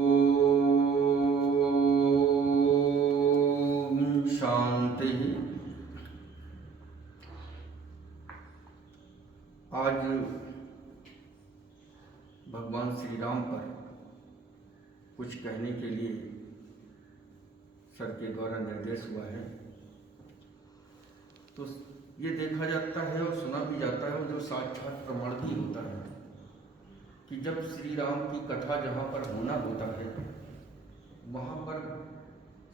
ओम शांति। आज भगवान श्री राम पर कुछ कहने के लिए सर के द्वारा निर्देश हुआ है। तो ये देखा जाता है और सुना भी जाता है, जो साक्षात प्रमाण भी होता है कि जब श्री राम की कथा जहाँ पर होना होता है, वहाँ पर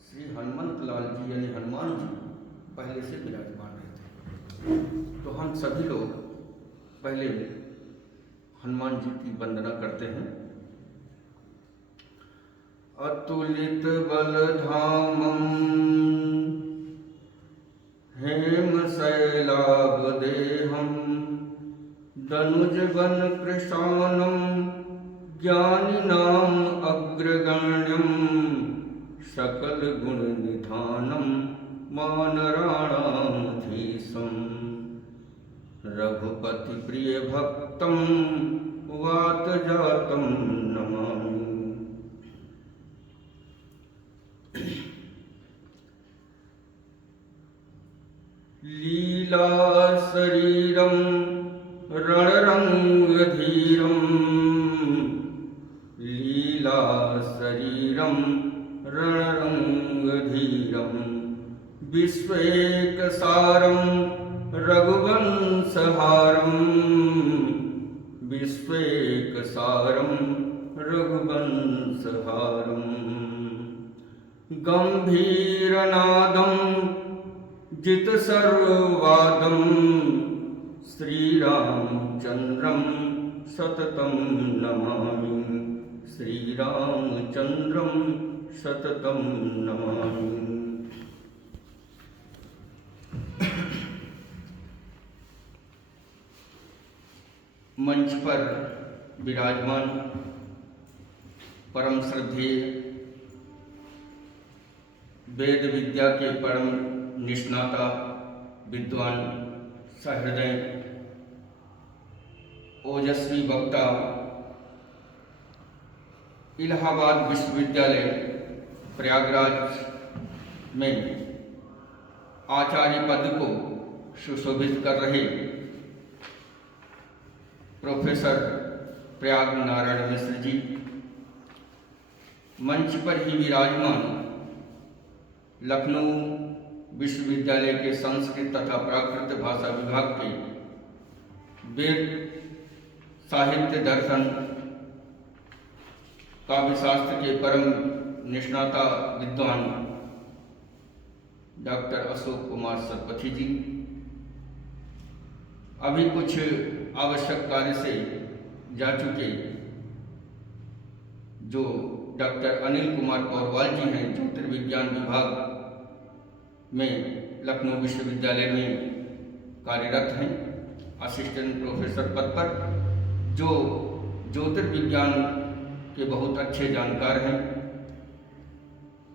श्री हनुमंत लाल जी यानी हनुमान जी पहले से विराजमान रहते हैं। तो हम सभी लोग पहले हनुमान जी की वंदना करते हैं। अतुलित बलधामं हेम शैलाभदेहं दनुजवन कृशानं ज्ञानिनाम् अग्रगण्यं सकल गुण निधानं मानराणामधीशं रघुपति प्रिय भक्तं वात जातं नमामि। लीला शरीरं रणरंगधीरं लीला शरीरं रणरंगधीरं विश्वेकसारं रघुवंशहारं विश्वेकसारं रघुवंशहारं गंभीरनादं जितसर्ववादं श्रीरामचन्द्रं सततं नमामि। श्रीरामचन्द्रं सततं नमामि। मंच पर विराजमान परम श्रद्धेय वेद विद्या के परम निष्णाता विद्वान सहृदय ओजस्वी वक्ता इलाहाबाद विश्वविद्यालय प्रयागराज में आचार्य पद को सुशोभित कर रहे प्रोफेसर प्रयाग नारायण मिश्र जी, मंच पर ही विराजमान लखनऊ विश्वविद्यालय के संस्कृत तथा प्राकृत भाषा विभाग के वेद साहित्य दर्शन काव्यशास्त्र के परम निष्णाता विद्वान डॉक्टर अशोक कुमार सरपथी जी, अभी कुछ आवश्यक कार्य से जा चुके जो डॉक्टर अनिल कुमार पौरवाल जी हैं, ज्योतिर्विज्ञान विभाग में लखनऊ विश्वविद्यालय में कार्यरत हैं, असिस्टेंट प्रोफेसर पद पर, जो ज्योतिर्विज्ञान के बहुत अच्छे जानकार हैं।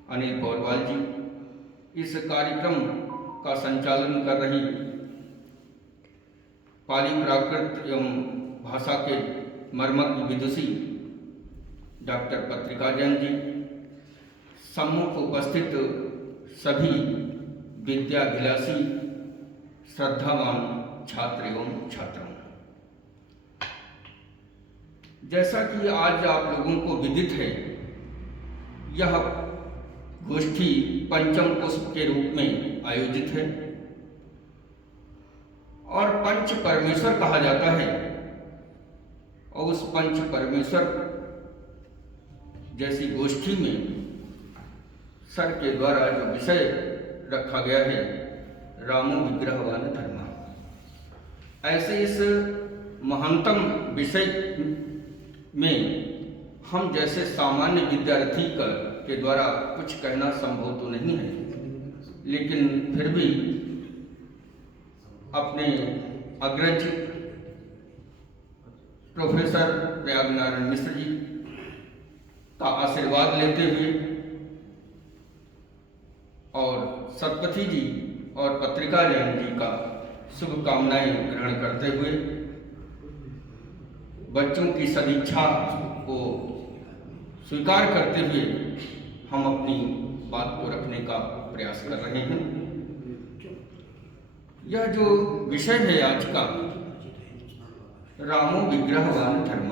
अनिल पौरवाल जी इस कार्यक्रम का संचालन कर रही पाली प्राकृत एवं भाषा के मर्मज्ञ विदुषी डॉक्टर पत्रिका जैन जी, सम्मुख उपस्थित सभी विद्याभिलाषी श्रद्धावान छात्र एवं छात्राओं, जैसा कि आज आप लोगों को विदित है, यह गोष्ठी पंचम पुष्प के रूप में आयोजित है और पंच परमेश्वर कहा जाता है। और उस पंच परमेश्वर जैसी गोष्ठी में सर के द्वारा जो विषय रखा गया है, रामो विग्रहवान धर्मा, ऐसे इस महानतम विषय में हम जैसे सामान्य विद्यार्थी के द्वारा कुछ कहना संभव तो नहीं है, लेकिन फिर भी अपने अग्रज प्रोफेसर प्रयाग नारायण मिश्र जी का आशीर्वाद लेते हुए और सरपथी जी और पत्रिका जैन जी का शुभकामनाएं ग्रहण करते हुए बच्चों की सदिच्छा को स्वीकार करते हुए हम अपनी बात को रखने का प्रयास कर रहे हैं। यह जो विषय है आज का, रामो विग्रहवान धर्म,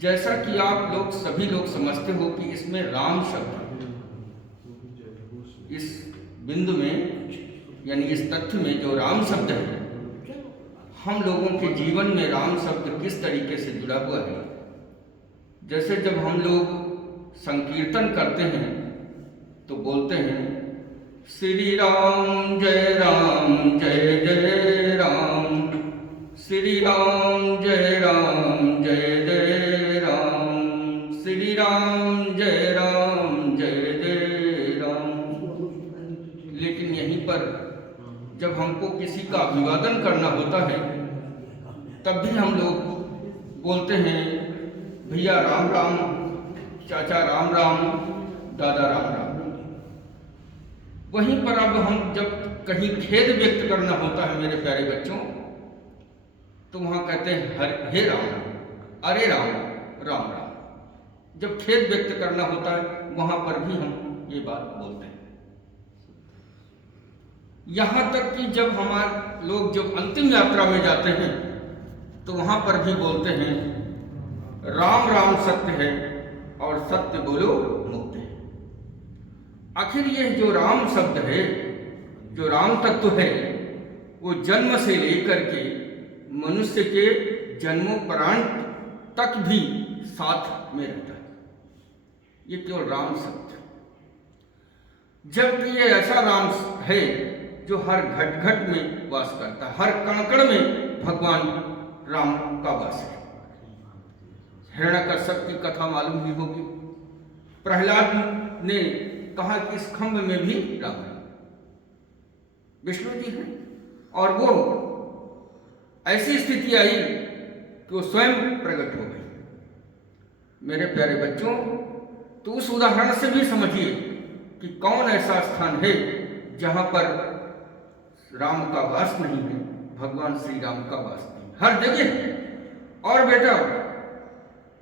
जैसा कि आप लोग सभी लोग समझते हो कि इसमें राम शब्द, इस बिंदु में यानी इस तथ्य में जो राम शब्द है, हम लोगों के जीवन में राम शब्द किस तरीके से जुड़ा हुआ है। जैसे जब हम लोग संकीर्तन करते हैं तो बोलते हैं श्री राम जय राम जय जय राम, श्री राम जय राम जय जय राम, श्री राम जय राम जय जय राम। लेकिन यहीं पर जब हमको किसी का अभिवादन करना होता है तब भी हम लोग बोलते हैं भैया राम राम, चाचा राम राम, दादा राम राम। वहीं पर अब हम जब कहीं खेद व्यक्त करना होता है मेरे प्यारे बच्चों, तो वहां कहते हैं हे राम, अरे राम, राम राम। जब खेद व्यक्त करना होता है वहां पर भी हम ये बात बोलते हैं। यहां तक कि जब हमारे लोग जब अंतिम यात्रा में जाते हैं तो वहां पर भी बोलते हैं राम राम सत्य है और सत्य बोलो मुक्त है। आखिर यह जो राम शब्द है, जो राम तत्व है, वो जन्म से लेकर के मनुष्य के जन्मोपरांत तक भी साथ में रहता है। ये केवल राम शब्द, जबकि ये ऐसा राम है जो हर घट घट में वास करता है, हर कण कण में भगवान राम का वास है। हिरण्यकश्यप की कथा मालूम ही होगी। प्रहलाद ने कहा कि इस खंभ में भी राम है, विष्णु जी हैं, और वो ऐसी स्थिति आई कि वो स्वयं प्रकट हो गई। मेरे प्यारे बच्चों, तो उस उदाहरण से भी समझिए कि कौन ऐसा स्थान है जहां पर राम का वास नहीं है, भगवान श्री राम का वास नहीं, हर जगह है। और बेटा,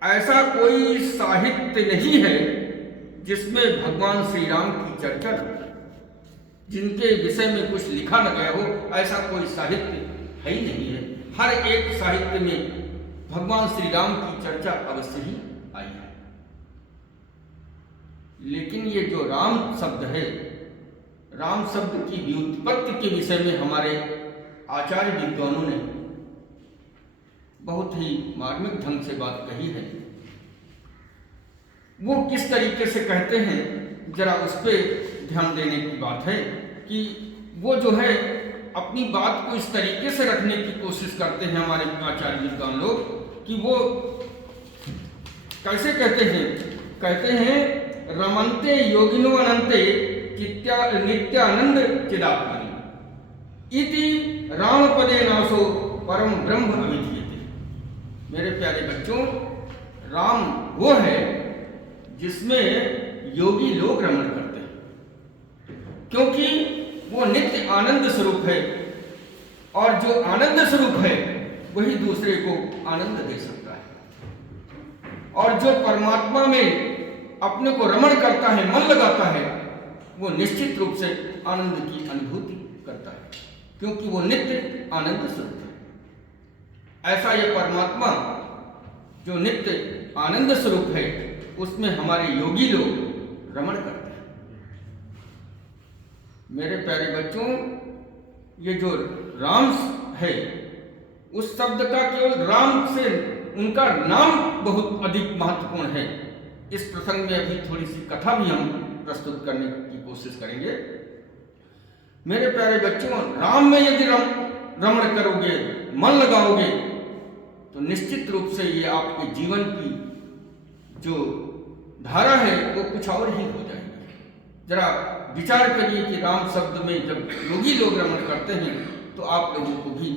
ऐसा कोई साहित्य नहीं है जिसमें भगवान श्री राम की चर्चा न हो, जिनके विषय में कुछ लिखा न गया हो, ऐसा कोई साहित्य है ही नहीं है। हर एक साहित्य में भगवान श्री राम की चर्चा अवश्य ही आई है। लेकिन ये जो राम शब्द है, राम शब्द की व्युत्पत्ति के विषय में हमारे आचार्य विद्वानों ने बहुत ही मार्मिक ढंग से बात कही है। वो किस तरीके से कहते हैं, जरा उस पर ध्यान देने की बात है कि वो जो है अपनी बात को इस तरीके से रखने की कोशिश करते हैं हमारे आचार्य विद्वान लोग कि वो कैसे कहते हैं रमन्ते योगिनो अनंते नित्यानंद चिदात्मनि इति राम पदे नासो परम ब्रह्म अविधीयते। मेरे प्यारे बच्चों, राम वो है जिसमें योगी लोग रमण करते हैं, क्योंकि वो नित्य आनंद स्वरूप है, और जो आनंद स्वरूप है वही दूसरे को आनंद दे सकता है। और जो परमात्मा में अपने को रमण करता है, मन लगाता है, वो निश्चित रूप से आनंद की अनुभूति करता है, क्योंकि वो नित्य आनंद स्वरूप है। ऐसा ये परमात्मा जो नित्य आनंद स्वरूप है, उसमें हमारे योगी लोग रमण करते हैं। मेरे प्यारे बच्चों, ये जो राम है, उस शब्द का केवल राम से उनका नाम बहुत अधिक महत्वपूर्ण है। इस प्रसंग में अभी थोड़ी सी कथा भी हम प्रस्तुत करने की कोशिश करेंगे। मेरे प्यारे बच्चों, राम में यदि रमण करोगे, मन लगाओगे, तो निश्चित रूप से ये आपके जीवन की जो धारा है वो कुछ और ही हो जाएगी। जरा विचार करिए कि राम शब्द में जब योगी लोग रमण करते हैं तो आप लोगों को भी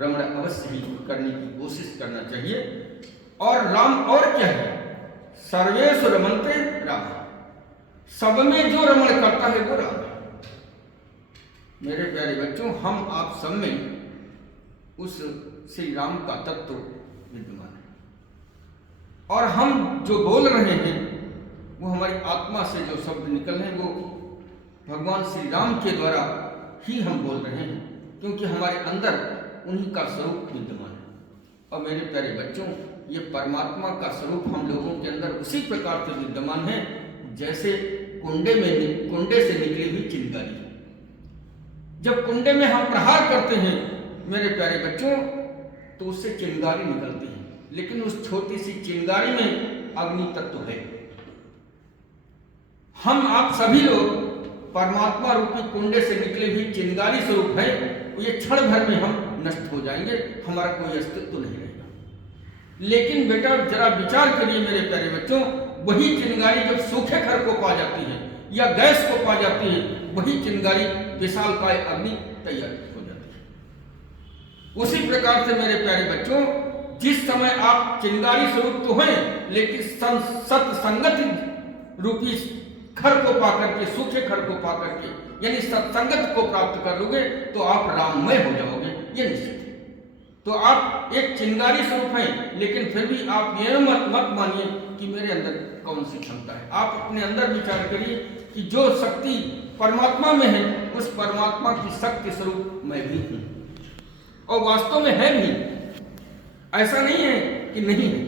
रमण अवश्य ही करने की कोशिश करना चाहिए। और राम और क्या है? सर्वेषु रमन्ते राम, सब में जो रमण करता है वो राम है। मेरे प्यारे बच्चों, हम आप सब में उस श्री राम का तत्व विद्यमान है। और हम जो बोल रहे हैं वो हमारी आत्मा से जो शब्द निकल रहे हैं वो भगवान श्री राम के द्वारा ही हम बोल रहे हैं, क्योंकि हमारे अंदर उन्हीं का स्वरूप विद्यमान है। और मेरे प्यारे बच्चों, ये परमात्मा का स्वरूप हम लोगों के अंदर उसी प्रकार से विद्यमान है जैसे कुंडे से निकली हुई चिंगारी। जब कुंडे में हम प्रहार करते हैं मेरे प्यारे बच्चों, तो उससे चिंगारी निकलती है, लेकिन उस छोटी सी चिंगारी में अग्नि तत्व है। हम आप सभी लोग परमात्मा रूपी कुंडे से निकली हुई चिंगारी स्वरूप है। ये क्षण भर में हम नष्ट हो जाएंगे, हमारा कोई अस्तित्व नहीं रहेगा। लेकिन बेटा जरा विचार करिए मेरे प्यारे बच्चों, वही चिंगारी जब सूखे घर को पा जाती है या गैस को पा जाती है, वही चिंगारी विशालकाय अग्नि तैयार हो जाती है। उसी प्रकार से मेरे प्यारे बच्चों, जिस समय आप चिंगारी स्वरूप तो हैं, लेकिन सत्संगत रूपी घर को पाकर के, सूखे घर को पाकर के, यानी सत्संगत को प्राप्त कर लोगे तो आप राममय हो जाओगे, ये निश्चित है। तो आप एक चिंगारी स्वरूप हैं, लेकिन फिर भी आप ये मत मानिए कि मेरे अंदर कौन सी क्षमता है। आप अपने अंदर विचार करिए कि जो शक्ति परमात्मा में है, उस परमात्मा की शक्ति स्वरूप मैं भी हूं, और वास्तव में है भी, ऐसा नहीं है कि नहीं है।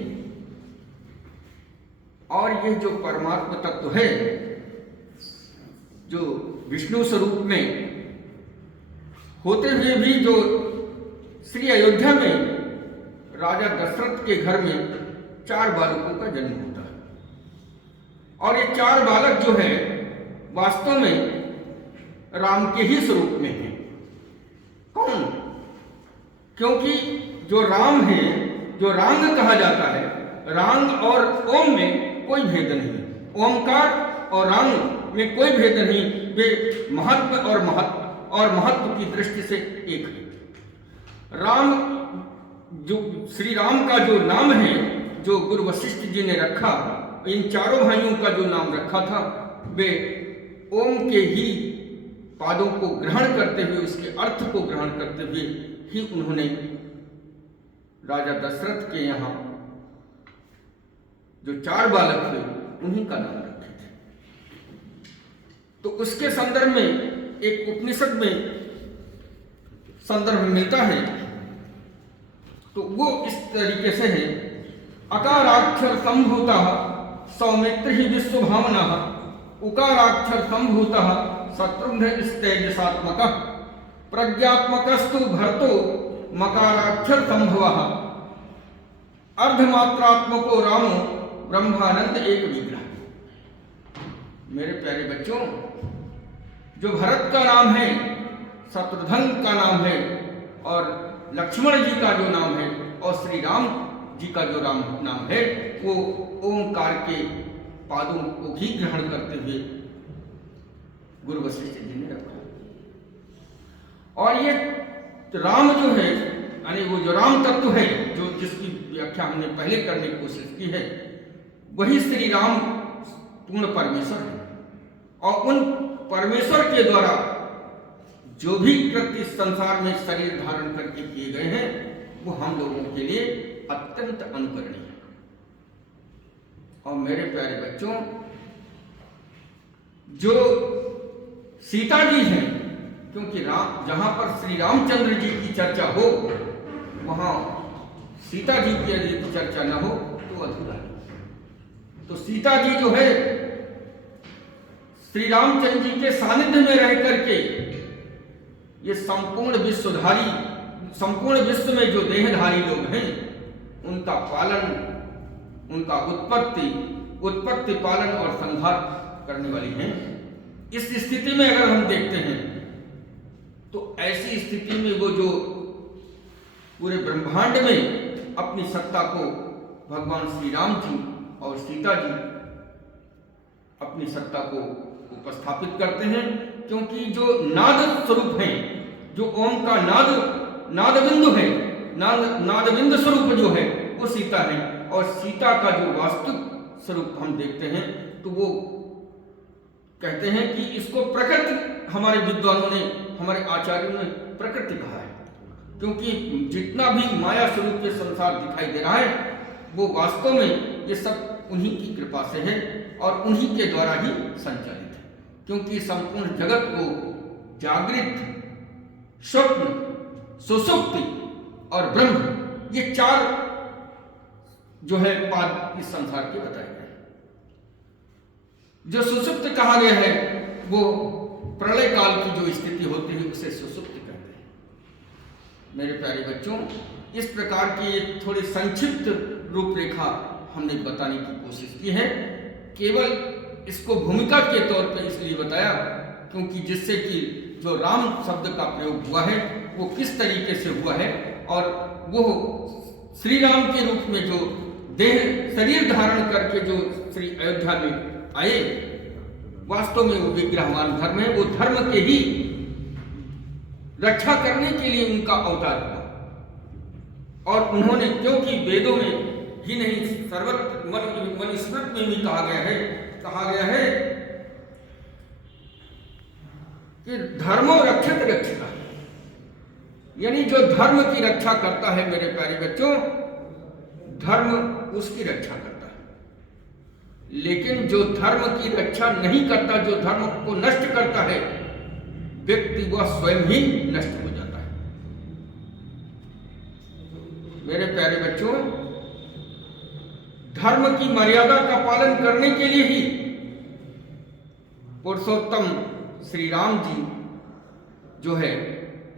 और ये जो परमात्मा तत्व है, जो विष्णु स्वरूप में होते हुए भी जो श्री अयोध्या में राजा दशरथ के घर में 4 बालकों का जन्म होता है, और ये 4 बालक जो है वास्तव में राम के ही स्वरूप में है। कौन? क्योंकि जो राम है, जो रांग कहा जाता है, रांग और ओम में कोई भेद नहीं, ओमकार और रांग में कोई भेद नहीं, वे महत्व और महत्व की दृष्टि से एक है। राम, जो श्री राम का जो नाम है, जो गुरु वशिष्ठ जी ने रखा, इन चारों भाइयों का जो नाम रखा था, वे ओम के ही पादों को ग्रहण करते हुए, उसके अर्थ को ग्रहण करते हुए ही उन्होंने राजा दशरथ के यहाँ जो 4 बालक थे उन्हीं का नाम रखे थे। तो उसके संदर्भ में एक उपनिषद में संदर्भ मिलता है, तो वो इस तरीके से है, अकाराक्षर संभूता सौमित्र ही विश्व भावना, उकाराक्षर संभूता शत्रुघ्न तेजसात्मक, प्रज्ञात्मकस्तु भर्तो मकाराक्षर संभव, अर्धमात्रात्मको रामो ब्रह्मानंद एक विग्रह। मेरे प्यारे बच्चों, जो भरत का नाम है, शत्रुघ्न का नाम है, और लक्ष्मण जी का जो नाम है, और श्री राम जी का जो नाम है, वो ओंकार के पादों को भी ग्रहण करते हुए गुरु वशिष्ठ जी ने रखा। और ये राम जो है, यानी वो जो राम तत्व है, जो जिसकी व्याख्या हमने पहले करने की कोशिश की है, वही श्री राम पूर्ण परमेश्वर है। और उन परमेश्वर के द्वारा जो भी कृत्य संसार में शरीर धारण करके किए गए हैं, वो हम लोगों के लिए अत्यंत अनुकरणीय है। और मेरे प्यारे बच्चों, जो सीता जी हैं, क्योंकि राम, जहां पर श्री रामचंद्र जी की चर्चा हो, वहां सीता जी की यदि चर्चा न हो तो अधूरा है। तो सीता जी जो है, श्री रामचंद्र जी के सानिध्य में रह करके ये संपूर्ण विश्वधारी, संपूर्ण विश्व में जो देहधारी लोग हैं, उनका पालन, उनका उत्पत्ति पालन और संहार करने वाली हैं। इस स्थिति में अगर हम देखते हैं, तो ऐसी स्थिति में वो जो पूरे ब्रह्मांड में अपनी सत्ता को भगवान श्री राम जी और सीता जी अपनी सत्ता को उपस्थापित करते हैं, क्योंकि जो नाद स्वरूप है, जो ओम का नाद बिंदु है, नाद बिंदु स्वरूप जो है वो सीता है। और सीता का जो वास्तविक स्वरूप हम देखते हैं, तो वो कहते हैं कि इसको प्रकृति, हमारे विद्वानों ने, हमारे आचार्यों ने प्रकृति कहा है, क्योंकि जितना भी माया स्वरूप के संसार दिखाई दे रहा है, वो वास्तव में ये सब उन्हीं की कृपा से है और उन्हीं के द्वारा ही संचालित है, क्योंकि संपूर्ण जगत को जागृत, स्वप्न, सुषुप्ति और ब्रह्म, ये चार जो है पाद इस संसार के बताए गए हैं। जो सुषुप्त कहा गया है वो प्रलय काल की जो स्थिति होती है उसे सुषुप्त कहते हैं। मेरे प्यारे बच्चों, इस प्रकार की एक थोड़ी संक्षिप्त रूपरेखा हमने बताने की कोशिश की है। केवल इसको भूमिका के तौर पर इसलिए बताया क्योंकि जिससे कि जो राम शब्द का प्रयोग हुआ है वो किस तरीके से हुआ है और वो श्री राम के रूप में जो देह शरीर धारण करके जो श्री अयोध्या में आए, वास्तव में वो विग्रहवान धर्म है। वो धर्म के ही रक्षा करने के लिए उनका अवतार हुआ। और उन्होंने, क्योंकि वेदों में ही नहीं सर्वत्र मनुस्मृति में भी कहा गया है कि धर्मो रक्षित रक्षिता, यानी जो धर्म की रक्षा करता है मेरे प्यारे बच्चों, धर्म उसकी रक्षा करता है। लेकिन जो धर्म की रक्षा नहीं करता, जो धर्म को नष्ट करता है, व्यक्ति वह स्वयं ही नष्ट हो जाता है। मेरे प्यारे बच्चों, धर्म की मर्यादा का पालन करने के लिए ही पुरुषोत्तम श्री राम जी जो है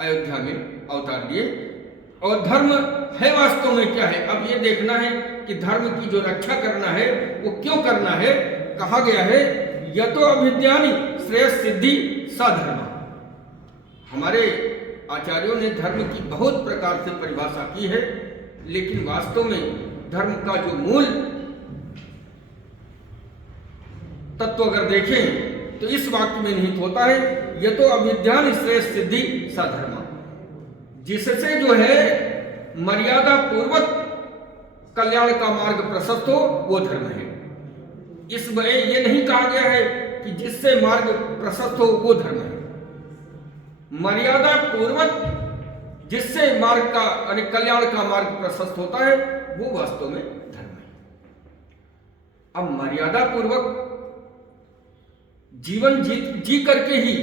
अयोध्या में अवतार लिए। और धर्म है वास्तव में क्या है, अब ये देखना है कि धर्म की जो रक्षा करना है वो क्यों करना है। कहा गया है यतो अभिज्ञानी श्रेयस सिद्धि सधर्म। हमारे आचार्यों ने धर्म की बहुत प्रकार से परिभाषा की है, लेकिन वास्तव में धर्म का जो मूल तत्व अगर देखें तो इस वाक्य में निहित होता है यतो अभिज्ञान श्रेयस सिद्धि सधर्म, जिससे जो है मर्यादा पूर्वक कल्याण का मार्ग प्रशस्त हो वो धर्म है। इसमें ये नहीं कहा गया है कि जिससे मार्ग प्रशस्त हो वो धर्म है। मर्यादा पूर्वक जिससे मार्ग का यानी कल्याण का मार्ग प्रशस्त होता है वो वास्तव में धर्म है। अब मर्यादा पूर्वक जीवन जी करके ही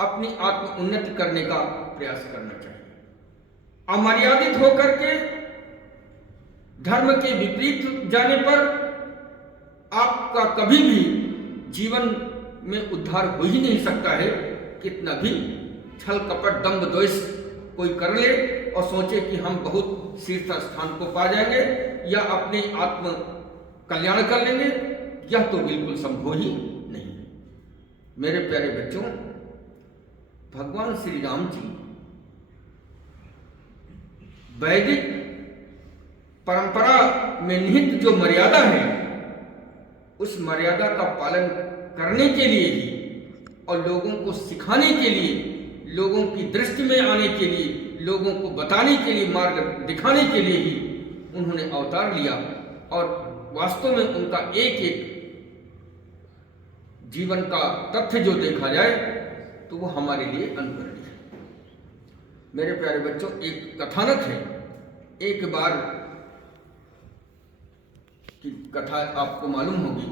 अपनी आत्म उन्नति करने का प्रयास करना चाहिए। अमर्यादित होकर के धर्म के विपरीत जाने पर आपका कभी भी जीवन में उद्धार हो ही नहीं सकता है। कितना भी छल कपट दंभ द्वेष कोई कर ले और सोचे कि हम बहुत शीर्ष स्थान को पा जाएंगे या अपने आत्म कल्याण कर लेंगे, यह तो बिल्कुल संभव ही नहीं। मेरे प्यारे बच्चों, भगवान श्री राम जी वैदिक परंपरा में निहित जो मर्यादा है उस मर्यादा का पालन करने के लिए ही और लोगों को सिखाने के लिए, लोगों की दृष्टि में आने के लिए, लोगों को बताने के लिए, मार्ग दिखाने के लिए ही उन्होंने अवतार लिया। और वास्तव में उनका एक एक जीवन का तथ्य जो देखा जाए तो वो हमारे लिए अनुकरणीय है। मेरे प्यारे बच्चों, एक कथानक है। एक बार की कथा आपको मालूम होगी,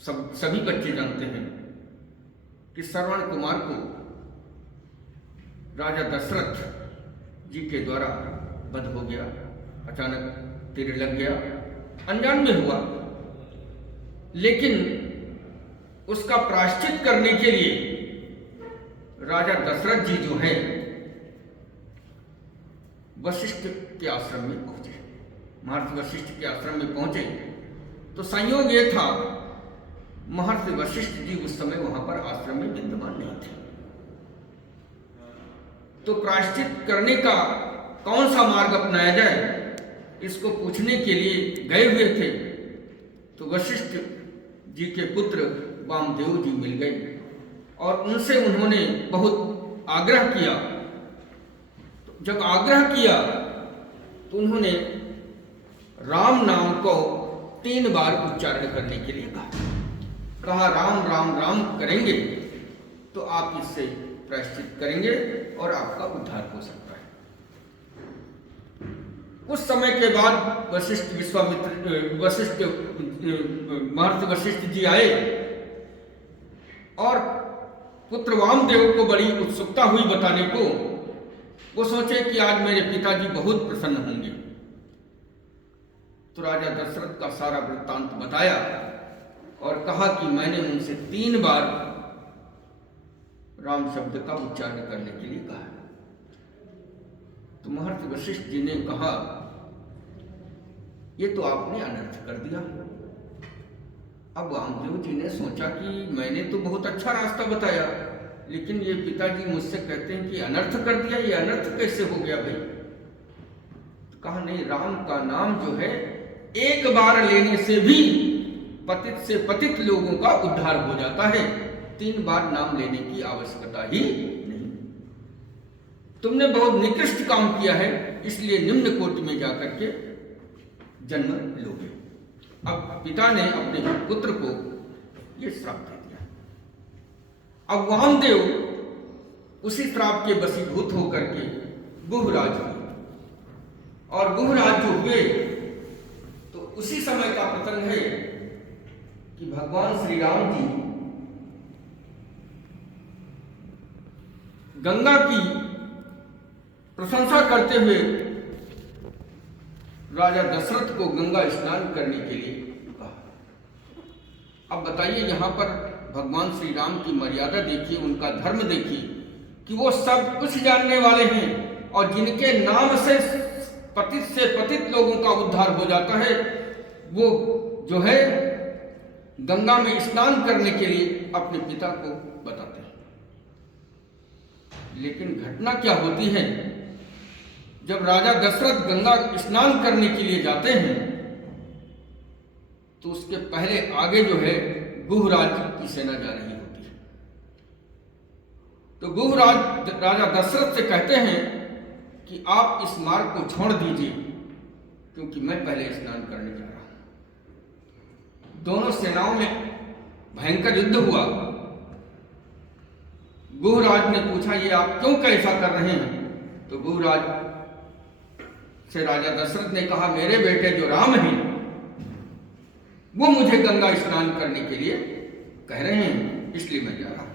सभी बच्चे जानते हैं कि श्रवण कुमार को राजा दशरथ जी के द्वारा वध हो गया। अचानक तीर लग गया, अनजान में हुआ। लेकिन उसका प्रायश्चित करने के लिए राजा दशरथ जी जो है वशिष्ठ के आश्रम में पहुंचे। महर्षि वशिष्ठ के आश्रम में पहुंचे तो संयोग ये था महर्षि वशिष्ठ जी उस समय वहां पर आश्रम में विद्यमान नहीं थे। तो प्रायश्चित करने का कौन सा मार्ग अपनाया जाए इसको पूछने के लिए गए हुए थे। तो वशिष्ठ जी के पुत्र वामदेव जी मिल गए और उनसे उन्होंने बहुत आग्रह किया। तो जब आग्रह किया तो उन्होंने राम नाम को 3 बार उच्चारण करने के लिए कहा राम राम राम करेंगे तो आप इससे प्रायश्चित करेंगे और आपका उद्धार हो सकता है। उस समय के बाद महर्षि वशिष्ठ जी आए और पुत्र वामदेव को बड़ी उत्सुकता हुई बताने को। वो सोचे कि आज मेरे पिताजी बहुत प्रसन्न होंगे। तो राजा दशरथ का सारा वृत्तांत बताया और कहा कि मैंने उनसे 3 बार राम शब्द का उच्चारण करने के लिए कहा। तो महर्षि वशिष्ठ जी ने कहा, ये तो आपने अनर्थ कर दिया। अब वामदेव जी ने सोचा कि मैंने तो बहुत अच्छा रास्ता बताया, लेकिन ये पिताजी मुझसे कहते हैं कि अनर्थ कर दिया, ये अनर्थ कैसे हो गया भाई? तो कहा नहीं, राम का नाम जो है एक बार लेने से भी पतित से पतित लोगों का उद्धार हो जाता है। 3 बार नाम लेने की आवश्यकता ही नहीं। तुमने बहुत निकृष्ट काम किया है, इसलिए निम्न कोटि में जाकर के जन्म लोगे। अब पिता ने अपने पुत्र को यह श्राप दे दिया। अब वामदेव उसी श्राप के वशीभूत होकर के गुहराज हुए, और गुहराज जो हुए तो उसी समय का प्रसंग है कि भगवान श्री राम जी गंगा की प्रशंसा करते हुए राजा दशरथ को गंगा स्नान करने के लिए कहा। अब बताइए, यहाँ पर भगवान श्री राम की मर्यादा देखिए, उनका धर्म देखिए कि वो सब कुछ जानने वाले हैं और जिनके नाम से पतित लोगों का उद्धार हो जाता है, वो जो है गंगा में स्नान करने के लिए अपने पिता को बताते हैं। लेकिन घटना क्या होती है, जब राजा दशरथ गंगा स्नान करने के लिए जाते हैं तो उसके पहले आगे जो है गुहराज की सेना जा रही होती है। तो गुहराज राजा दशरथ से कहते हैं कि आप इस मार्ग को छोड़ दीजिए, क्योंकि मैं पहले स्नान करने जा रहा हूं। दोनों सेनाओं में भयंकर युद्ध हुआ। गुहराज ने पूछा, ये आप क्यों कैसा कर रहे हैं? तो गुहराज से राजा दशरथ ने कहा, मेरे बेटे जो राम हैं वो मुझे गंगा स्नान करने के लिए कह रहे हैं, इसलिए मैं जा रहा हूं।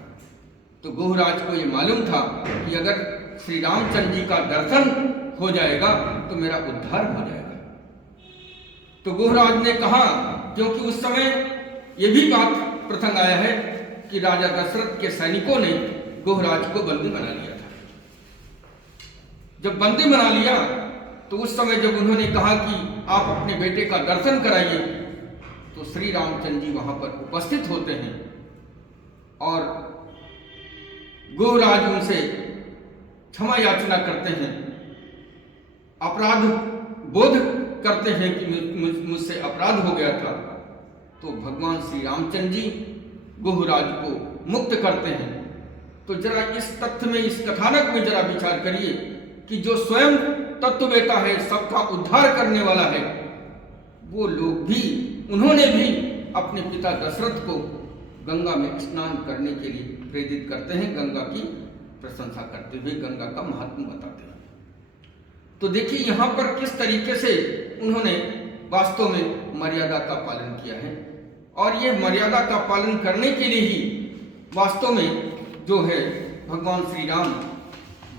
तो गुहराज को ये मालूम था कि अगर श्री रामचंद्र जी का दर्शन हो जाएगा तो मेरा उद्धार हो जाएगा। तो गुहराज ने कहा, क्योंकि उस समय ये भी बात प्रसंग आया है कि राजा दशरथ के सैनिकों ने गुहराज को बंदी बना लिया था। जब बंदी बना लिया तो उस समय जब उन्होंने कहा कि आप अपने बेटे का दर्शन कराइए, तो श्री रामचंद्र जी वहां पर उपस्थित होते हैं और गुहराज उनसे क्षमा याचना करते हैं, अपराध बोध करते हैं कि मुझसे अपराध हो गया था। तो भगवान श्री रामचंद्र जी गुहराज को मुक्त करते हैं। तो जरा इस तथ्य में, इस कथानक में जरा विचार करिए कि जो स्वयं तत्ववेता है, सबका उद्धार करने वाला है, वो लोग भी, उन्होंने भी अपने पिता दशरथ को गंगा में स्नान करने के लिए प्रेरित करते हैं, गंगा की प्रशंसा करते हुए गंगा का महात्म्य बताते हैं। तो देखिए यहाँ पर किस तरीके से उन्होंने वास्तव में मर्यादा का पालन किया है, और ये मर्यादा का पालन करने के लिए ही वास्तव में जो है भगवान श्री राम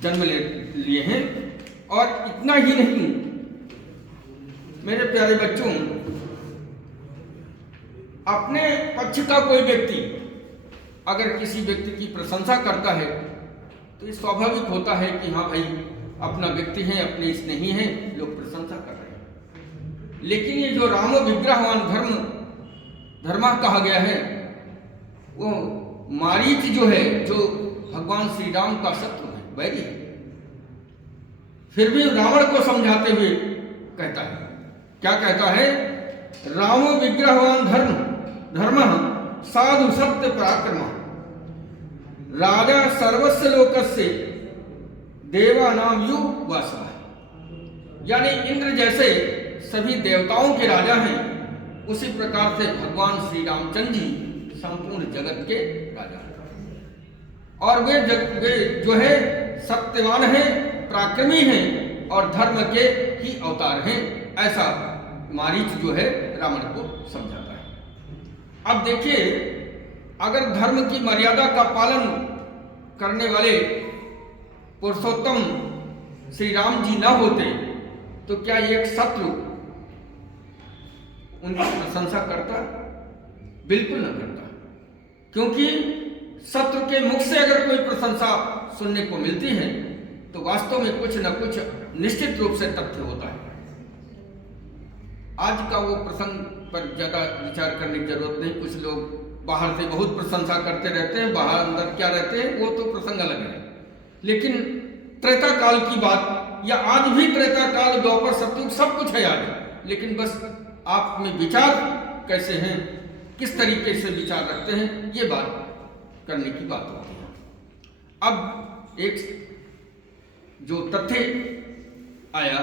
जन्म ले लिए हैं। और इतना ही नहीं मेरे प्यारे बच्चों, अपने पक्ष का कोई व्यक्ति अगर किसी व्यक्ति की प्रशंसा करता है तो ये स्वाभाविक होता है कि हाँ भाई, अपना व्यक्ति है, अपने स्नेही हैं, लोग प्रशंसा कर रहे हैं। लेकिन ये जो रामो विग्रहवान धर्म कहा गया है, वो मारीच जो है, जो भगवान श्री राम का शत्रु है, वैरी है, फिर भी रावण को समझाते हुए कहता है, क्या कहता है? रामो विग्रहवान धर्म साधु सत्य पराक्रम राजा सर्वस्व लोकस्य देवानाम यु वासः। यानी इंद्र जैसे सभी देवताओं के राजा हैं, उसी प्रकार से भगवान श्री रामचंद्र जी संपूर्ण जगत के राजा हैं। और वे जो है सत्यवान हैं, पराक्रमी हैं और धर्म के ही अवतार हैं, ऐसा मारीच जो है रावण को समझाता है। अब देखिए, अगर धर्म की मर्यादा का पालन करने वाले पुरुषोत्तम श्री राम जी न होते तो क्या एक शत्रु उनकी प्रशंसा करता? बिल्कुल न करता, क्योंकि शत्रु के मुख से अगर कोई प्रशंसा सुनने को मिलती है तो वास्तव में कुछ न कुछ निश्चित रूप से तथ्य होता है। आज का वो प्रसंग पर ज्यादा विचार करने की जरूरत नहीं। कुछ लोग बाहर से बहुत प्रशंसा करते रहते हैं, बाहर अंदर क्या रहते हैं वो तो प्रसंग अलग है। लेकिन त्रेता काल की बात, या आज भी त्रेता काल, द्वापर, सतयुग सब कुछ है आज, लेकिन बस आप में विचार कैसे हैं, किस तरीके से विचार रखते हैं, ये बात करने की बात होती है। अब एक जो तथ्य आया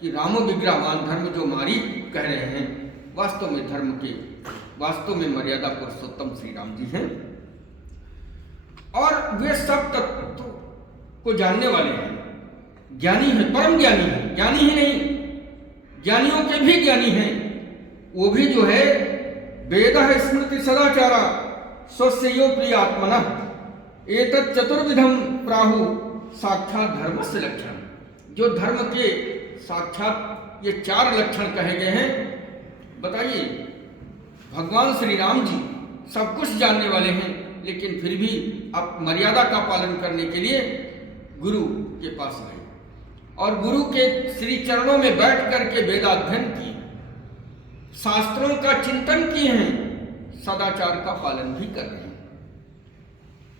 कि रामो विग्रहवान धर्म जो मारी कह रहे हैं, वास्तव में धर्म के वास्तव में मर्यादा पुरुषोत्तम श्री राम जी हैं, और वे सब तत्व को जानने वाले हैं, ज्ञानी हैं, परम ज्ञानी हैं। ज्ञानी ही नहीं, ज्ञानियों के भी ज्ञानी हैं। वो भी जो है वेदः स्मृति सदाचारा स्वस्य यो प्रियात्मनः एतत् चतुर्विधम प्राहु साक्षात धर्म से लक्षण। जो धर्म के साक्षात ये 4 लक्षण कहे गए हैं। बताइए, भगवान श्री राम जी सब कुछ जानने वाले हैं, लेकिन फिर भी अब मर्यादा का पालन करने के लिए गुरु के पास गए और गुरु के श्री चरणों में बैठ करके वेदाध्ययन किए, शास्त्रों का चिंतन किए हैं, सदाचार का पालन भी कर रहे हैं।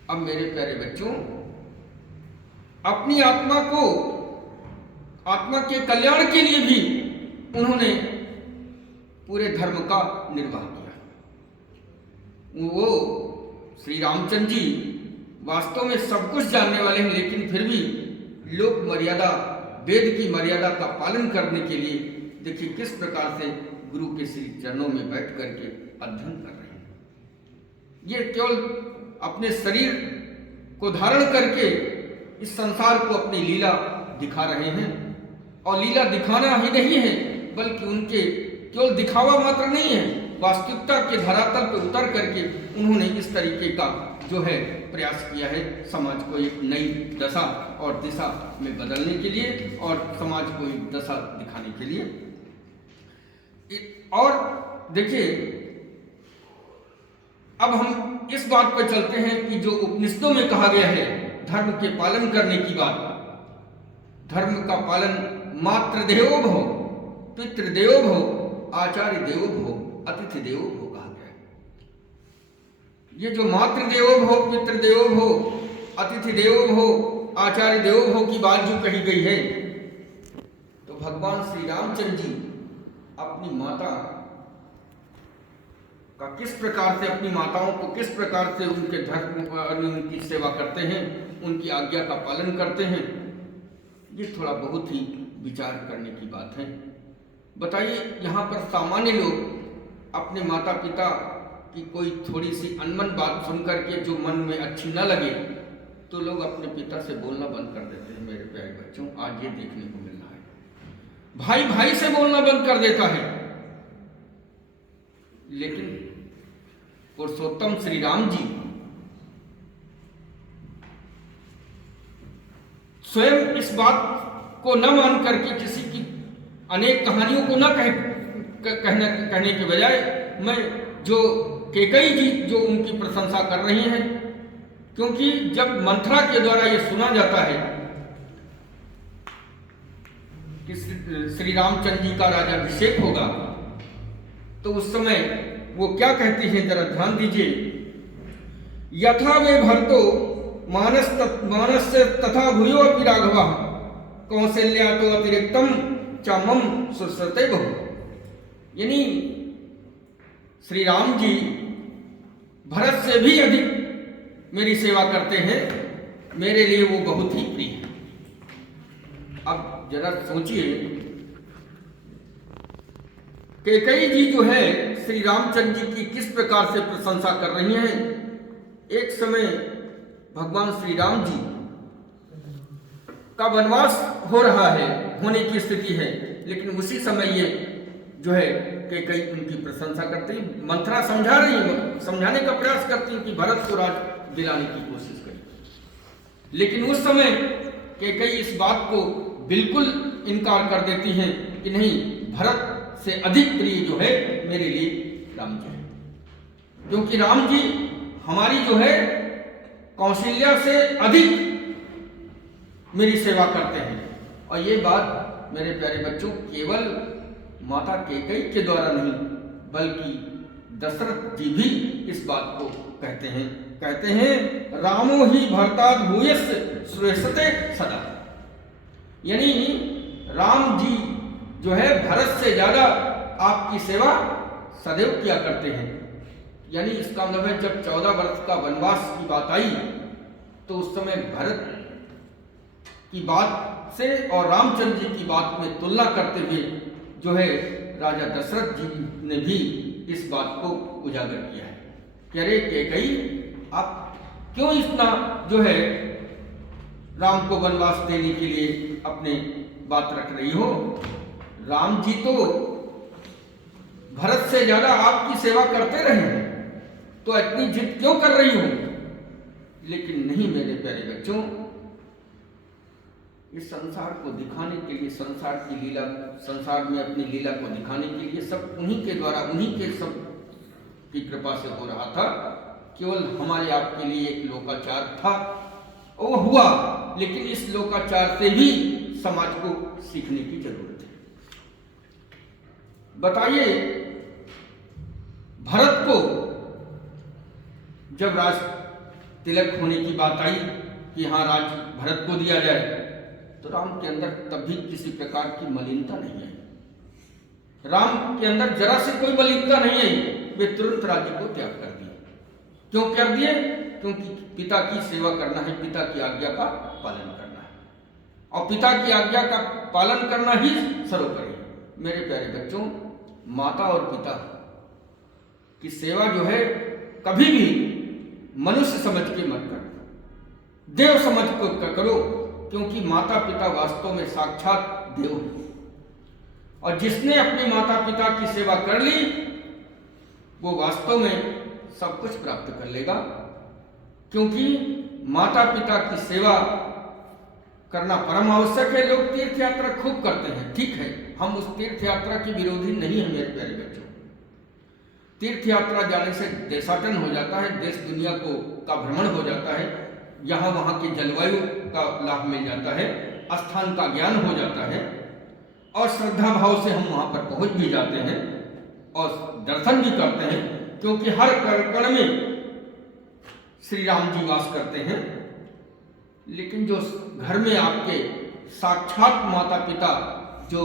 अब मेरे प्यारे बच्चों, अपनी आत्मा के कल्याण के लिए भी उन्होंने पूरे धर्म का निर्वाह किया। वो श्री रामचंद्र जी वास्तव में सब कुछ जानने वाले हैं, लेकिन फिर भी लोक मर्यादा, वेद की मर्यादा का पालन करने के लिए देखिए किस प्रकार से गुरु के श्री चरणों में बैठ करके अध्ययन कर रहे हैं। ये केवल अपने शरीर को धारण करके इस संसार को अपनी लीला दिखा रहे हैं, और लीला दिखाना ही नहीं है बल्कि उनके केवल दिखावा मात्र नहीं है, वास्तविकता के धरातल पर उतर करके उन्होंने इस तरीके का जो है प्रयास किया है, समाज को एक नई दशा और दिशा में बदलने के लिए और समाज को एक दशा दिखाने के लिए। और देखिए, अब हम इस बात पर चलते हैं कि जो उपनिषदों में कहा गया है धर्म के पालन करने की बात, धर्म का पालन मातृदेवो भव, पितृदेवो भव, आचार्य देवो भव, अतिथि देवो भव कहा गया है। ये जो मातृदेवो भव, पितृदेवो भव, अतिथि देवो भव, आचार्य देवो भव की बात जो कही गई है, तो भगवान श्री रामचंद्र जी अपनी माता का किस प्रकार से, अपनी माताओं को किस प्रकार से उनके धर्म उनकी सेवा करते हैं, उनकी आज्ञा का पालन करते हैं, ये थोड़ा बहुत ही विचार करने की बात है। बताइए, यहाँ पर सामान्य लोग अपने माता पिता की कोई थोड़ी सी अनमन बात सुन करके जो मन में अच्छी न लगे तो लोग अपने पिता से बोलना बंद कर देते हैं। मेरे प्यारे बच्चों, आज ये देखने को मिल रहा है, भाई भाई से बोलना बंद कर देता है। लेकिन पुरुषोत्तम श्री राम जी स्वयं इस बात को न मान करके, किसी की अनेक कहानियों को न कहने के बजाय, मैं जो कैकेयी जी जो उनकी प्रशंसा कर रही हैं, क्योंकि जब मंथरा के द्वारा ये सुना जाता है कि श्री रामचंद्र जी का राज्याभिषेक होगा, तो उस समय वो क्या कहती हैं, जरा ध्यान दीजिए। यथा वे भरतो मानस से तथा भूयो अपि राघवः कौशल्या तो अतिरिक्तम चामम सुश्रते बहु। यानी श्री राम जी भरत से भी अधिक मेरी सेवा करते हैं, मेरे लिए वो बहुत ही प्रिय है। अब जरा सोचिए, कैकेयी जी जो है श्री रामचंद्र जी की किस प्रकार से प्रशंसा कर रही हैं। एक समय भगवान श्री राम जी का वनवास हो रहा है, होने की स्थिति है, लेकिन उसी समय ये जो है कैकेयी उनकी प्रशंसा करती, मंथरा समझा रही है, समझाने का प्रयास करती है कि भरत को राज दिलाने की कोशिश करें। लेकिन उस समय कैकेयी इस बात को बिल्कुल इनकार कर देती हैं कि नहीं, भरत से अधिक प्रिय जो है मेरे लिए राम जी है, क्योंकि राम जी हमारी जो है कौशल्या से अधिक मेरी सेवा करते हैं। और ये बात मेरे प्यारे बच्चों केवल माता कैकेयी के द्वारा नहीं, बल्कि दशरथ जी भी इस बात को कहते हैं रामो ही भरताद भूयस श्रेष्ठते सदा। यानी राम जी जो है भरत से ज्यादा आपकी सेवा सदैव किया करते हैं। यानी इसका मतलब है जब 14 वर्ष का वनवास की बात आई तो उस समय भरत की बात से और रामचंद्र जी की बात में तुलना करते हुए जो है राजा दशरथ जी ने भी इस बात को उजागर किया है कि अरे कैकेयी, आप क्यों इतना जो है राम को वनवास देने के लिए अपने बात रख रही हो? राम जी तो भरत से ज्यादा आपकी सेवा करते रहे हैं, तो इतनी जिद क्यों कर रही हो? लेकिन नहीं मेरे प्यारे बच्चों, इस संसार को दिखाने के लिए, संसार की लीला, संसार में अपनी लीला को दिखाने के लिए सब उन्हीं के द्वारा, उन्हीं के सब की कृपा से हो रहा था। केवल हमारे आपके लिए एक लोकाचार था, वो हुआ, लेकिन इस लोकाचार से भी समाज को सीखने की जरूरत है। बताइए, भरत को जब राज तिलक होने की बात आई कि हाँ राज भरत को दिया जाए, तो राम के अंदर तब भी किसी प्रकार की मलिनता नहीं आई। राम के अंदर जरा से कोई मलिनता नहीं आई, वे तुरंत राज्य को त्याग कर दिए। क्यों कर दिए? क्योंकि पिता की सेवा करना है, पिता की आज्ञा का पालन करना है, और पिता की आज्ञा का पालन करना ही सर्वोपरि है। मेरे प्यारे बच्चों, माता और पिता की सेवा जो है कभी भी मनुष्य समझ के मत करो, देव समझ कर करो, क्योंकि माता पिता वास्तव में साक्षात देव है। और जिसने अपने माता पिता की सेवा कर ली वो वास्तव में सब कुछ प्राप्त कर लेगा, क्योंकि माता पिता की सेवा करना परम आवश्यक है। लोग तीर्थ यात्रा खूब करते हैं, ठीक है, हम उस तीर्थ यात्रा की विरोधी नहीं है मेरे प्यारे बच्चों। तीर्थ यात्रा जाने से देशाटन हो जाता है, देश दुनिया का भ्रमण हो जाता है, यहाँ वहाँ की जलवायु का लाभ मिल जाता है, स्थान का ज्ञान हो जाता है, और श्रद्धा भाव से हम वहाँ पर पहुँच भी जाते हैं और दर्शन भी करते हैं, क्योंकि हर कण में श्री राम जी वास करते हैं। लेकिन जो घर में आपके साक्षात माता पिता जो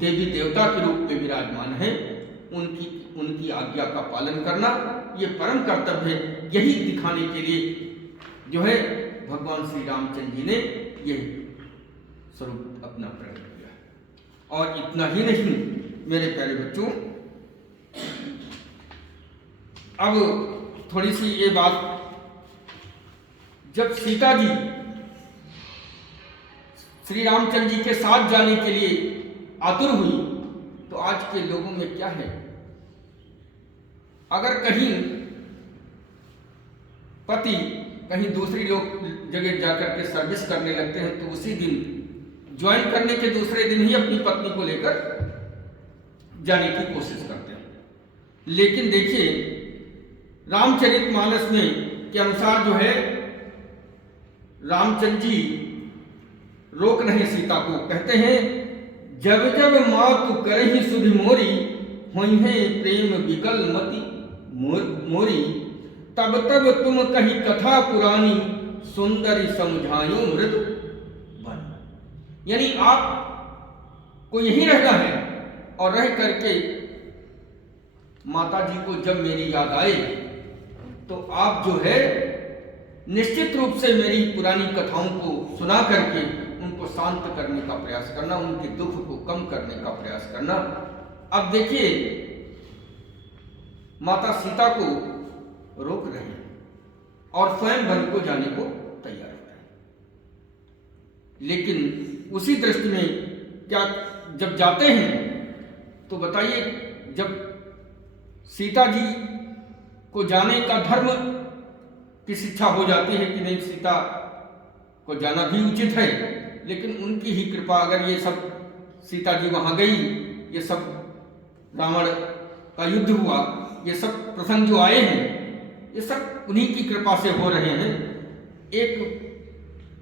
देवी देवता के रूप में विराजमान हैं, उनकी आज्ञा का पालन करना ये परम कर्तव्य है। यही दिखाने के लिए जो है भगवान श्री रामचंद्र जी ने यह स्वरूप अपना प्रकट किया। और इतना ही नहीं मेरे प्यारे बच्चों, अब थोड़ी सी ये बात, जब सीता जी श्री रामचंद्र जी के साथ जाने के लिए आतुर हुई, तो आज के लोगों में क्या है, अगर कहीं पति कहीं दूसरी लोग जगह जाकर के सर्विस करने लगते हैं तो उसी दिन ज्वाइन करने के दूसरे दिन ही अपनी पत्नी को लेकर जाने की कोशिश करते हैं। लेकिन देखिए रामचरितमानस में के अनुसार जो है रामचंद्र जी रोक नहीं सीता को, कहते हैं जब जब मातु करहि सुधि मोरी होई है प्रेम विकल मति मोरी, तब तब तुम कही कथा पुरानी सुंदरी समझायो मृदु बन। यानी आप को यही रहना है और रह करके माता जी को जब मेरी याद आए तो आप जो है निश्चित रूप से मेरी पुरानी कथाओं को सुना करके उनको शांत करने का प्रयास करना, उनके दुख को कम करने का प्रयास करना। अब देखिए माता सीता को रोक रहे हैं और स्वयं वन को जाने को तैयार हो रहे हैं। लेकिन उसी दृष्टि में क्या जब जाते हैं तो बताइए, जब सीता जी को जाने का धर्म की शिक्षा हो जाती है कि नहीं, सीता को जाना भी उचित है, लेकिन उनकी ही कृपा, अगर ये सब सीता जी वहाँ गई, ये सब रावण का युद्ध हुआ, ये सब प्रसंग जो आए हैं, ये सब उन्हीं की कृपा से हो रहे हैं। एक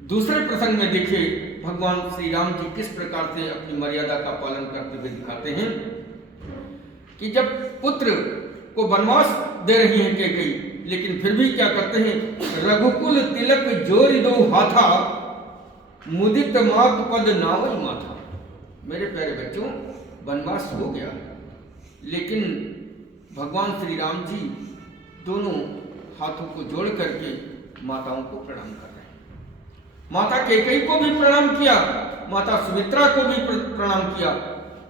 दूसरे प्रसंग में देखिए भगवान श्री राम जी किस प्रकार से अपनी मर्यादा का पालन करते हुए दिखाते हैं कि जब पुत्र को वनवास दे रही है कैकेयी, लेकिन फिर भी क्या करते हैं, रघुकुल तिलक जोरि दो हाथा, मुदित मात पद नावई माथा। मेरे प्यारे बच्चों, वनवास हो गया, लेकिन भगवान श्री राम जी दोनों हाथों को जोड़ करके माताओं को प्रणाम कर रहे हैं। माता कैकेयी को भी प्रणाम किया, माता सुमित्रा को भी प्रणाम किया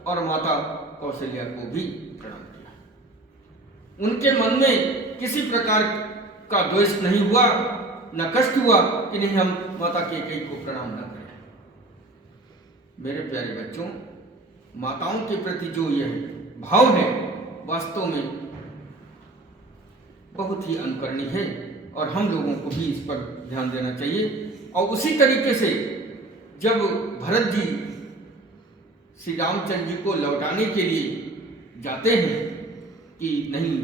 और माता कौशल्या को भी प्रणाम किया। उनके मन में किसी प्रकार का द्वेष नहीं हुआ, न कष्ट हुआ कि नहीं हम माता कैकेयी को प्रणाम न करें। मेरे प्यारे बच्चों, माताओं के प्रति जो यह भाव है वास्तव में बहुत ही अनुकरणीय है और हम लोगों को भी इस पर ध्यान देना चाहिए। और उसी तरीके से जब भरत जी श्री रामचंद्र जी को लौटाने के लिए जाते हैं कि नहीं,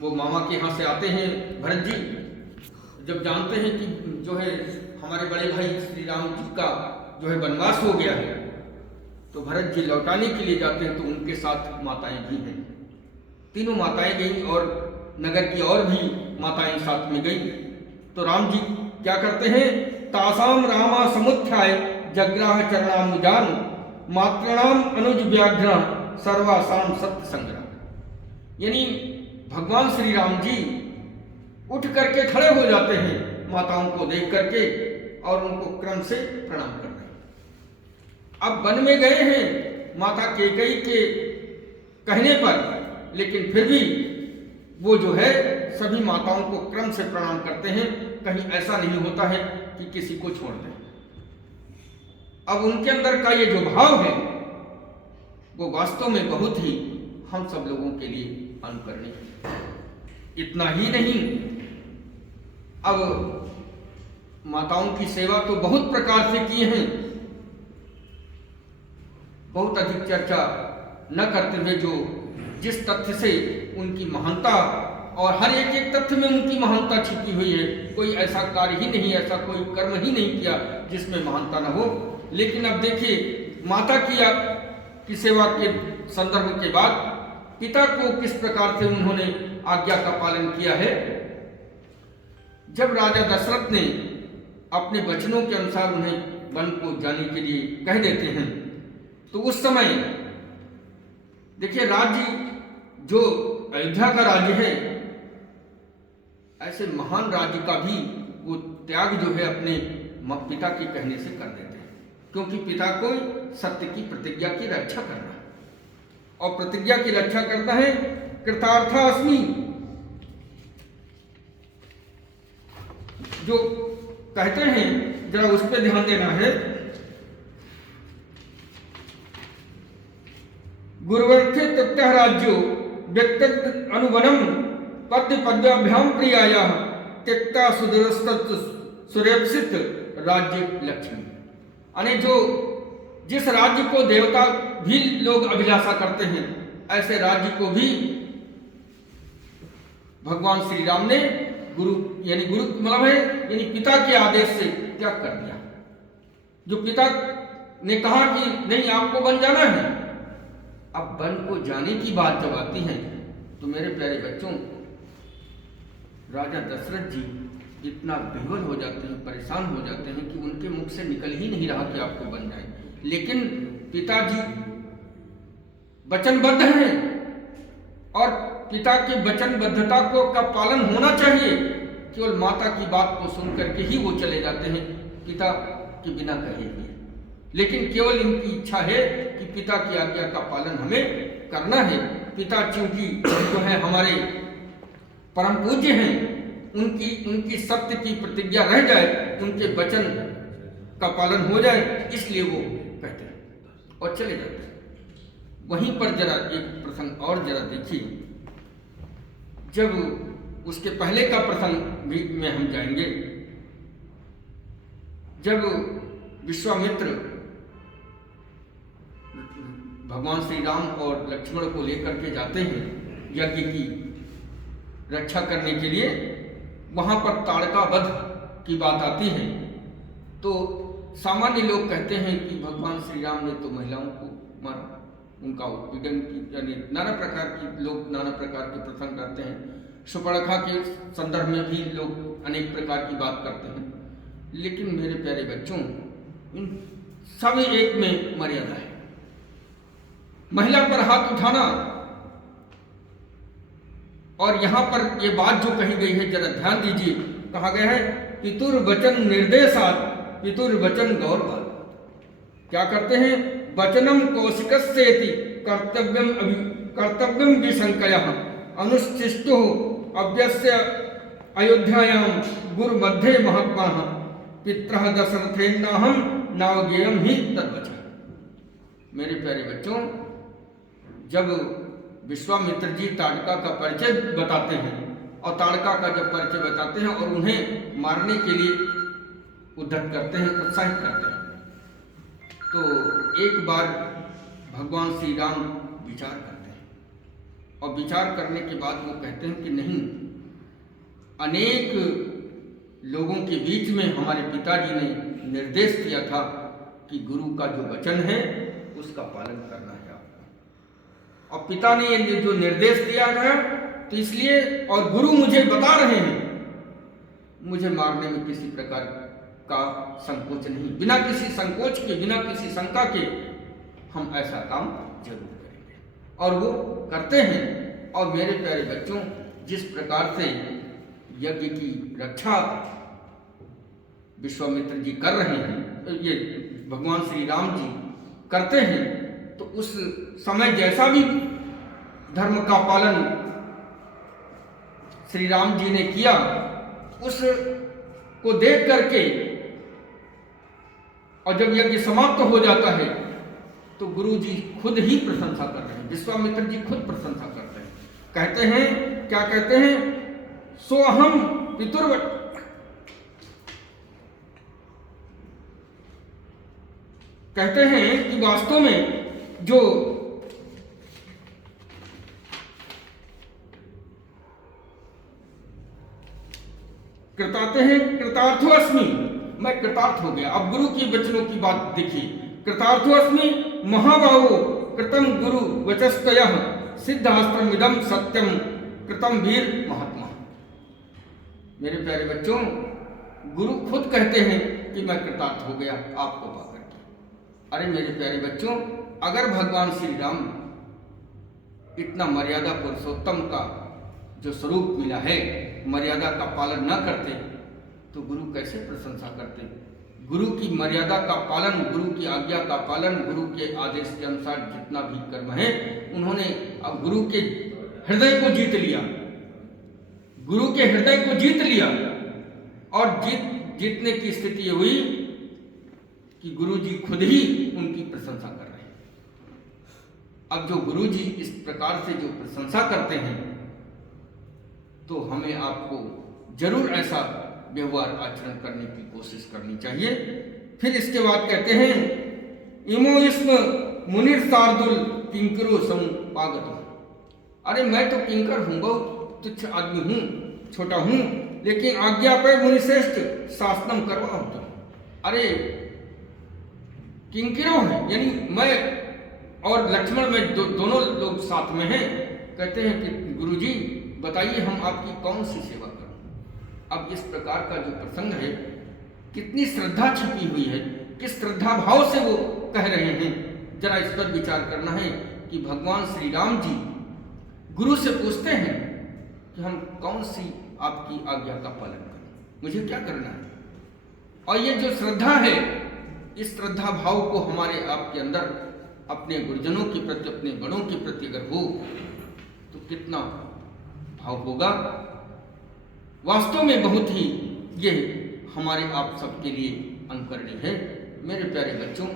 वो मामा के यहाँ से आते हैं भरत जी, जब जानते हैं कि जो है हमारे बड़े भाई श्री राम जी का जो है वनवास हो गया है, तो भरत जी लौटाने के लिए जाते हैं, तो उनके साथ माताएं भी हैं। तीनों माताएं गई और नगर की और भी माताएं साथ में गई। तो राम जी क्या करते हैं, तासाम रामा समुत्थाय जग्राह चरणामुजान मातृणाम अनुज व्याघ्र सर्वासाम सत्य संग्रह। यानी भगवान श्री राम जी उठ करके खड़े हो जाते हैं माताओं को देख करके और उनको क्रम से प्रणाम करते हैं। अब वन में गए हैं माता कैकेयी के कहने पर, लेकिन फिर भी वो जो है सभी माताओं को क्रम से प्रणाम करते हैं। कहीं ऐसा नहीं होता है कि किसी को छोड़ दें। अब उनके अंदर का ये जो भाव है वो वास्तव में बहुत ही हम सब लोगों के लिए अनुकरणीय है। इतना ही नहीं, अब माताओं की सेवा तो बहुत प्रकार से की है, बहुत अधिक चर्चा न करते हुए जो जिस तथ्य से उनकी महानता और हर एक तथ्य में उनकी महानता छिपी हुई है, कोई ऐसा कार्य ही नहीं, ऐसा कोई कर्म ही नहीं किया जिसमें महानता न हो। लेकिन अब देखिए, माता की सेवा के संदर्भ के बाद पिता को किस प्रकार से उन्होंने आज्ञा का पालन किया है। जब राजा दशरथ ने अपने वचनों के अनुसार उन्हें वन को जाने के लिए कह देते हैं, तो उस समय देखिए राज्य जो अयोध्या का राज्य है, ऐसे महान राज्य का भी वो त्याग जो है अपने पिता के कहने से कर देते हैं, क्योंकि पिता को सत्य की प्रतिज्ञा की रक्षा करना है और प्रतिज्ञा की रक्षा करता है कृतार्था अस्मि, जो कहते हैं जरा उस पर ध्यान देना है। गुरुवर्थे तत्तः राज्यो व्यक्त अनुवनम पद्य पद्याभ्याम प्रियाया त्यक्ता सुदरस्तत् सुरेप्सित राज्य लक्ष्मी। यानी जो जिस राज्य को देवता भी लोग अभिलाषा करते हैं, ऐसे राज्य को भी भगवान श्री राम ने गुरु मतलब है यानी पिता के आदेश से त्याग कर दिया। जो पिता ने कहा कि नहीं आपको वन जाना है, अब वन को जाने की बात जब आती है तो मेरे प्यारे बच्चों, राजा दशरथ जी इतना विह्वल हो जाते हैं, परेशान हो जाते हैं कि उनके मुख से निकल ही नहीं रहा कि आपको बन जाए। लेकिन पिताजी वचनबद्ध हैं और पिता की वचनबद्धता का पालन होना चाहिए। केवल माता की बात को सुन करके ही वो चले जाते हैं पिता के बिना कहे हुए, लेकिन केवल इनकी इच्छा है कि पिता की आज्ञा का पालन हमें करना है। पिता चूंकि जो है हमारे परम पूज्य हैं, उनकी सत्य की प्रतिज्ञा रह जाए, उनके वचन का पालन हो जाए, इसलिए वो कहते हैं। और चले जाते हैं। वहीं पर जरा एक प्रसंग और जरा देखिए, जब उसके पहले का प्रसंग भी में हम जाएंगे, जब विश्वामित्र भगवान श्री राम और लक्ष्मण को लेकर के जाते हैं यज्ञ की रक्षा करने के लिए, वहां पर ताड़का वध की बात आती है। तो सामान्य लोग कहते हैं कि भगवान श्री राम ने तो महिलाओं को मारा, उनका उत्पीड़न की, यानी नाना प्रकार की लोग नाना प्रकार के प्रसंग करते हैं। सुपर्णखा के संदर्भ में भी लोग अनेक प्रकार की बात करते हैं। लेकिन मेरे प्यारे बच्चों, इन सब एक में मर्यादा है। महिला पर हाथ उठाना, और यहां पर ये बात जो कही गई है जरा ध्यान दीजिए, कहा गया है पितुर्वचन निर्देशात पितुर्वचन गौरवाद। क्या करते हैं? वचनम कौशिकस्येति कर्तव्यम विशंकयः अनुष्ठिष्टु अव्यस्य अयोध्यायां गुरु मध्य महात्मा पितृ दशरथेन्नाहं नावगेयम ही तद्वचः। मेरे प्यारे बच्चों, जब विश्वामित्र जी ताड़का का परिचय बताते हैं, और ताड़का का जब परिचय बताते हैं और उन्हें मारने के लिए उद्धत करते हैं, उत्साहित करते हैं, तो एक बार भगवान श्री राम विचार करते हैं, और विचार करने के बाद वो कहते हैं कि नहीं, अनेक लोगों के बीच में हमारे पिताजी ने निर्देश दिया था कि गुरु का जो वचन है उसका पालन करना है आपको, और पिता ने ये जो निर्देश दिया है तो इसलिए, और गुरु मुझे बता रहे हैं, मुझे मारने में किसी प्रकार का संकोच नहीं, बिना किसी संकोच के, बिना किसी शंका के हम ऐसा काम जरूर करेंगे। और वो करते हैं। और मेरे प्यारे बच्चों, जिस प्रकार से यज्ञ की रक्षा विश्वामित्र जी कर रहे हैं, ये भगवान श्री राम जी करते हैं, तो उस समय जैसा भी धर्म का पालन श्री राम जी ने किया, उसको देख करके, और जब यज्ञ समाप्त हो जाता है तो गुरु जी खुद ही प्रशंसा कर रहे हैं, विश्वामित्र जी खुद प्रशंसा करते हैं। कहते हैं, क्या कहते हैं? सो अहम पितुर्वट, कहते हैं कि वास्तव में जो कृताते हैं कृतार्थो अस्मि, मैं कृतार्थ हो गया। अब गुरु की वचनों की बात देखिए, कृतार्थो अस्मि महाबाहो कृतम गुरु वचस्तयः सिद्धास्त्रमिदं सत्यम कृतम वीर महात्मा। मेरे प्यारे बच्चों, गुरु खुद कहते हैं कि मैं कृतार्थ हो गया आपको पाकर के। अरे मेरे प्यारे बच्चों, अगर भगवान श्री राम इतना मर्यादा पुरुषोत्तम का जो स्वरूप मिला है, मर्यादा का पालन न करते तो गुरु कैसे प्रशंसा करते? गुरु की मर्यादा का पालन, गुरु की आज्ञा का पालन, गुरु के आदेश के अनुसार जितना भी कर्म है, उन्होंने अब गुरु के हृदय को जीत लिया, गुरु के हृदय को जीत लिया। और जीतने की स्थिति हुई कि गुरु जी खुद ही उनकी प्रशंसा कर रहे हैं। अब जो गुरु जी इस प्रकार से जो प्रशंसा करते हैं, तो हमें आपको जरूर ऐसा व्यवहार आचरण करने की कोशिश करनी चाहिए। फिर इसके बाद कहते हैं, इमो इसम मुनिर शार्दुल किंकरो समुपागत। अरे मैं तो किंकर हूं, बहुत तुच्छ आदमी हूं, छोटा हूं, लेकिन आज्ञा पे मुनिश्रेष्ठ शासनम करवा होता। अरे किंकिरों हैं, यानी मैं और लक्ष्मण में दोनों लोग साथ में हैं। कहते हैं कि गुरुजी बताइए हम आपकी कौन सी सेवा करें। अब इस प्रकार का जो प्रसंग है, कितनी श्रद्धा छिपी हुई है, किस श्रद्धा भाव से वो कह रहे हैं, जरा इस पर विचार करना है कि भगवान श्री राम जी गुरु से पूछते हैं कि हम कौन सी आपकी आज्ञा का पालन करें, मुझे क्या करना है। और ये जो श्रद्धा है, इस श्रद्धा भाव को हमारे आपके अंदर अपने गुरुजनों के प्रति, अपने बड़ों के प्रति अगर हो तो कितना भाव होगा। वास्तव में बहुत ही ये हमारे आप सबके लिए अनुकरणीय है। मेरे प्यारे बच्चों,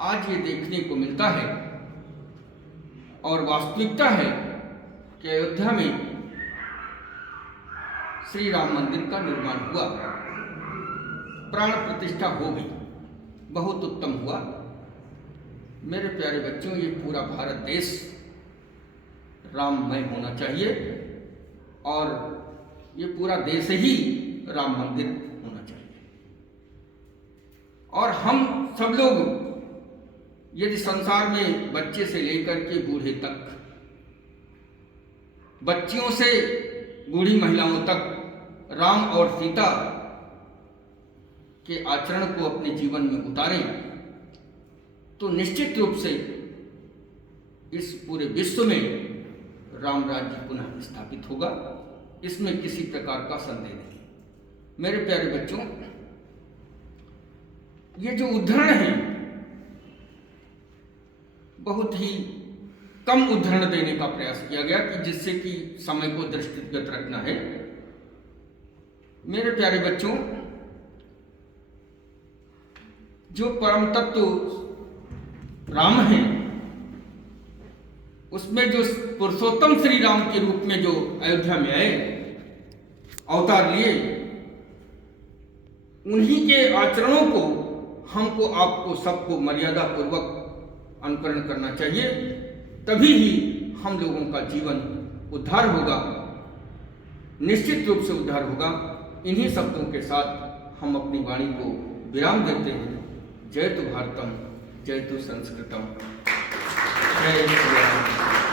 आज ये देखने को मिलता है और वास्तविकता है कि अयोध्या में श्री राम मंदिर का निर्माण हुआ, प्राण प्रतिष्ठा हो गई, बहुत उत्तम हुआ। मेरे प्यारे बच्चों, ये पूरा भारत देश राममय होना चाहिए और ये पूरा देश ही राम मंदिर होना चाहिए। और हम सब लोग यदि संसार में बच्चे से लेकर के बूढ़े तक, बच्चियों से बूढ़ी महिलाओं तक राम और सीता के आचरण को अपने जीवन में उतारें तो निश्चित रूप से इस पूरे विश्व में राम राज्य पुनः स्थापित होगा, इसमें किसी प्रकार का संदेह नहीं। मेरे प्यारे बच्चों, ये जो उद्धरण है बहुत ही कम उद्धरण देने का प्रयास किया गया कि जिससे कि समय को दृष्टिगत रखना है। मेरे प्यारे बच्चों, जो परम तत्व राम है उसमें जो पुरुषोत्तम श्री राम के रूप में जो अयोध्या में आए, अवतार लिए, उन्हीं के आचरणों को हमको, आपको, सबको मर्यादा पूर्वक अनुकरण करना चाहिए, तभी ही हम लोगों का जीवन उद्धार होगा, निश्चित रूप से उद्धार होगा। इन्हीं शब्दों के साथ हम अपनी वाणी को विराम देते हैं। जय तु भारतम, जय तु संस्कृतम, जय श्री राम।